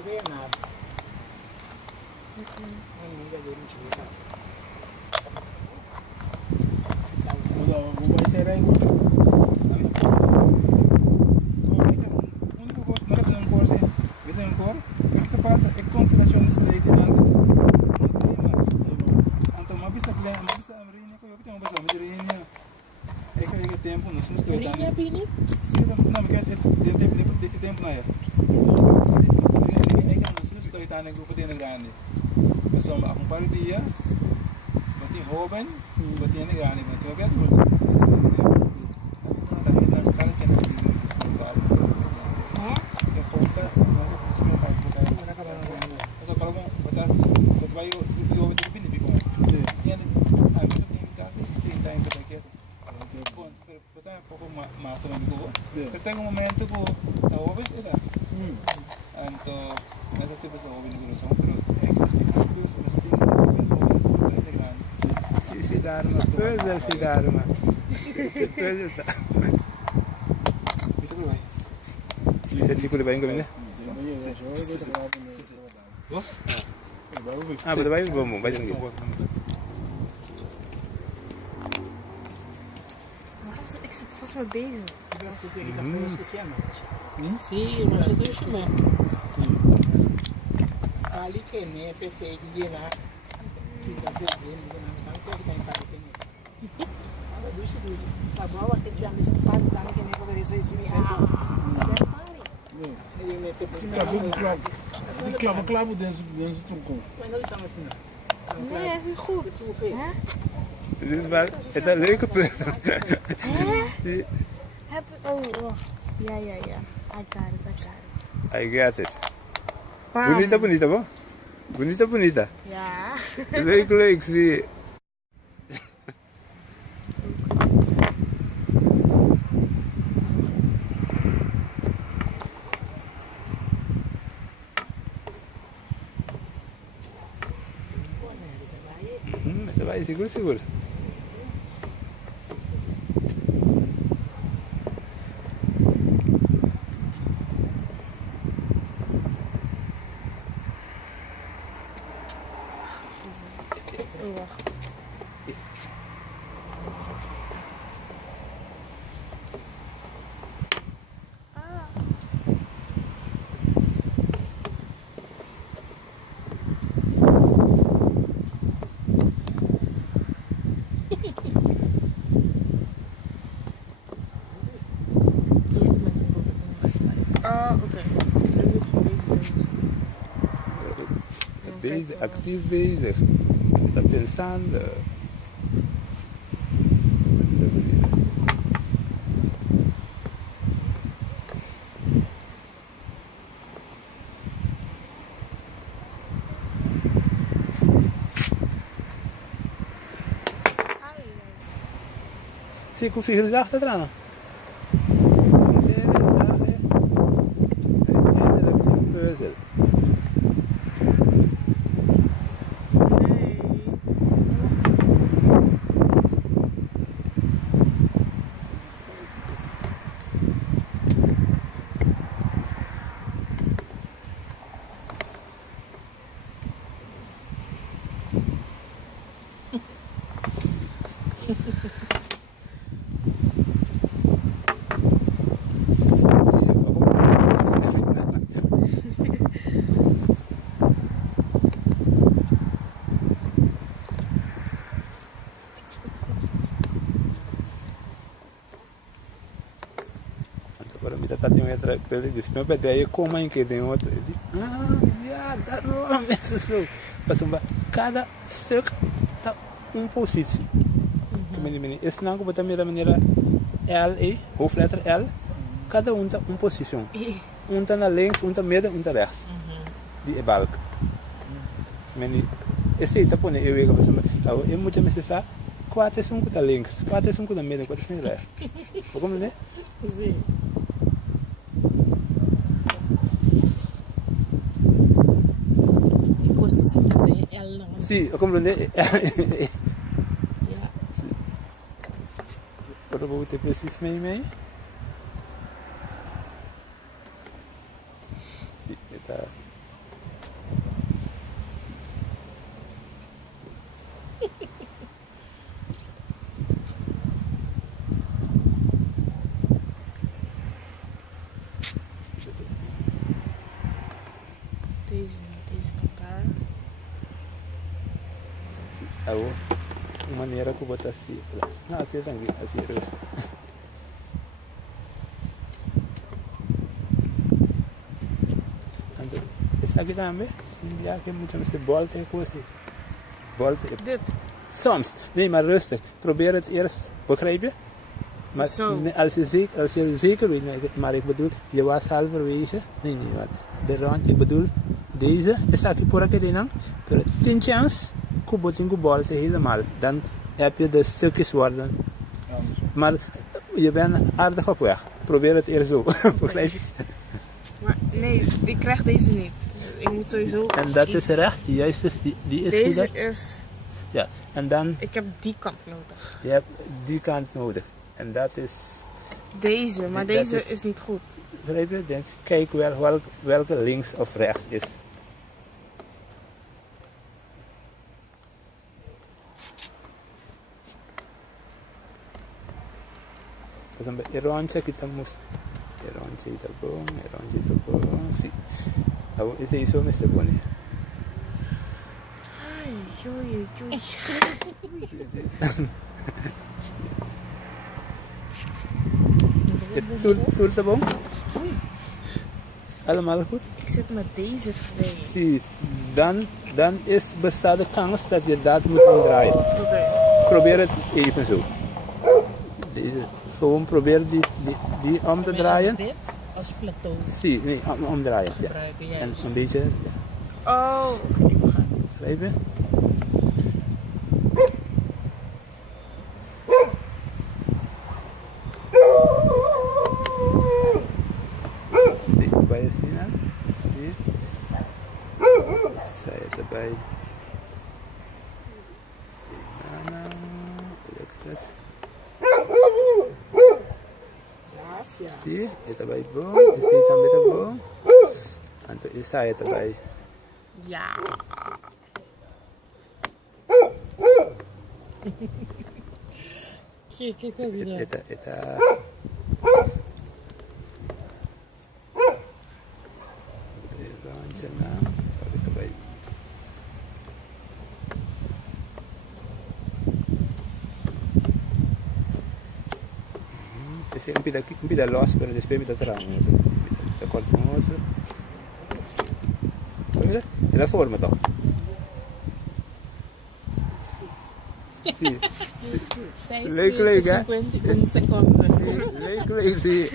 ver nada. Amiga dele, não tive casa. Vai ser aí, passa é constelação estreita antes não tem mais então uma bisa grande uma bisa amarina que eu tenho uma bisa amarina é que tempo nós nos dois anos sim não me quer de tempo não é sim é que nós nos dois anos grupo de grande pessoal a um par de dia bati jovem bati grande então que é tem momento que está jovem então nessa situação jovem de coração pero é que nós temos mas tem muito grande se dar uma coisa se dar uma coisa tá isso que vai você tipo de bem comigo ah mas vai vamos vai sangue é que se fosse uma beijo eu esqueci a noite. Sim, mas eu deixo mesmo. Ali que né, pensei que ia lá. Que tá fazendo, não sabe o que tá em paz que né. Ela ducha. Tá bom, até que já me sabe lá que nem conversei isso mesmo. Ele meteu por cima. Clavo dentro do truco. Mas não estamos assim. Não é assim, goed. Het is leuk. Oh, wacht. Ja. I got it. I got it. Bonita, bom? Bonita. Ja. Leuk, zie. Vai, segura. Wacht. Actief bezig. Está pensando. Zie ik hoeveel hier is achteraan. Eindelijk een puzzel. Tati me traz coisa e disse, meu pé aí como aí que tem outro, ele dá nome isso, passou cada stück tá positie, esse não como também da maneira L hoofdletter L, cada tá posição, tá na links, tá midden, tá rechts, die balk, esse tá põe eu vejo você, eu muito me sessa 4-5 tá links, 4-5 tá midden, 4-5 rechts, como né? Sim. Sí, eu compreender. Para vou ter preciso meio. Sim, está Deze kant daar. Awo, maneira que eu botar assim. Não, assim é assim, rosto. Então, esse aqui também, já que muitas vezes volta é coisa. Volta. Dit. Soms, nee, maar rustig. Probeer het eerst, begrijp je? Maar Zo. als je zeker weet, maar ik bedoel, je was halverwege. Nee, maar de rand, ik bedoel, deze is aquí por aquí dinang. Pero 10 chance, kuboting kubolte helemaal. Dan heb je de stukjes worden. Maar je bent aardig op weg. Probeer het eerst zo. Begrijp je? Maar nee, ik krijg deze niet. Ik moet sowieso. En dat iets- is recht, juist is die is Deze goed. is. Ja, en dan, Ik heb die kant nodig. je hebt die kant nodig. En dat is... Deze, maar Dat deze is- is niet goed. Begrijp je? Dan kijk wel welke links of rechts is. Por exemplo, eroncha kita mus eroncha ita bom, sim. Então, esse é isso mesmo bom. Ai, joei, joei. Sul tá bom? Allemaal goed? Ik zit met deze twee. Sim. Dan is bestaat de kans dat je dat moet omdraaien. Oké. Probeer het even zo. Gewoon probeer die om te draaien. Dit als plateau Zie, nee, omdraaien. Ja. gebruiken, En juist. een beetje, ja. Oh, oké, ik begrijp. Begrijp je? Zie, bij je zien, hè? Zie. Zij het erbij. Nou, lukt het. Ja. Zie, het erbij boom. Je ziet dan met de boom. En toen is hij het erbij. Ja. Kijk ook weer. Rondje na. Hou dit erbij. Esse un pida los, pero después me tramo. Se corta un otro. Mira, è la forma toch? Sì. Zij Leuk, leuk, hè? 50 seconden. Leuk, leuk, zie.